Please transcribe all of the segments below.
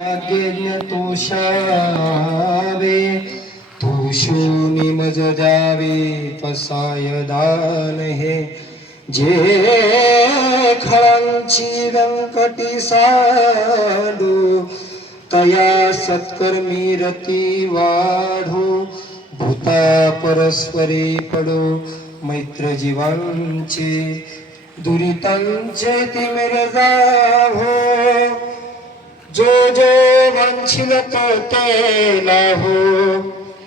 तुषावे तोषावे तुषोनी मज जावे पसाय दान हे जे खळांची व्यंकटी साडू तया सत्कर्मी रती वाढो। भूता परस्परे पडो मैत्र जीवांचे दुरितांचे तिमिर जावो। जो जो वांछिल तो ते लाहो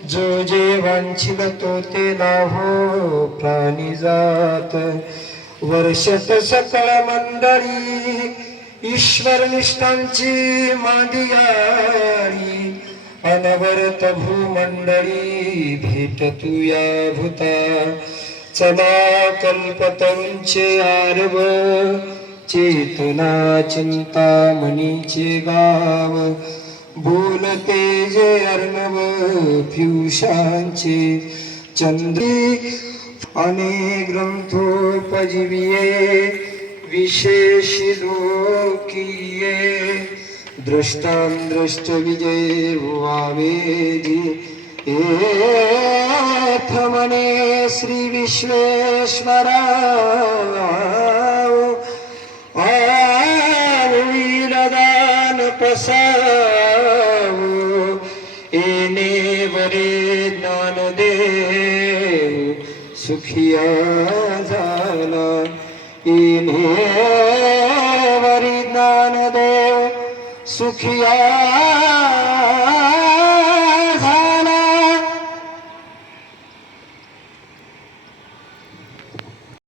जो जे वांछिल तो ते लाहो प्राणी जात. वर्षत सकळ मंडळी ईश्वर निष्ठांची मांदियाळी अनवरत भूमंडळी भेट तू या भूता. चला कल्पतरूंचे आरव. चेतना चिंता मनीचे गाव. बोलते जे अर्णव पियुषांचे चंद्री. अनेक ग्रंथोपजीविये विशेष लोकीये. दृष्टां द्रष्ट विजय व्हावेजी एथमने श्री विश्वेश्वरा. दान पसाव येणे वरे ज्ञान देव सुखिया झाला येणे वरी ज्ञान देव सुखिया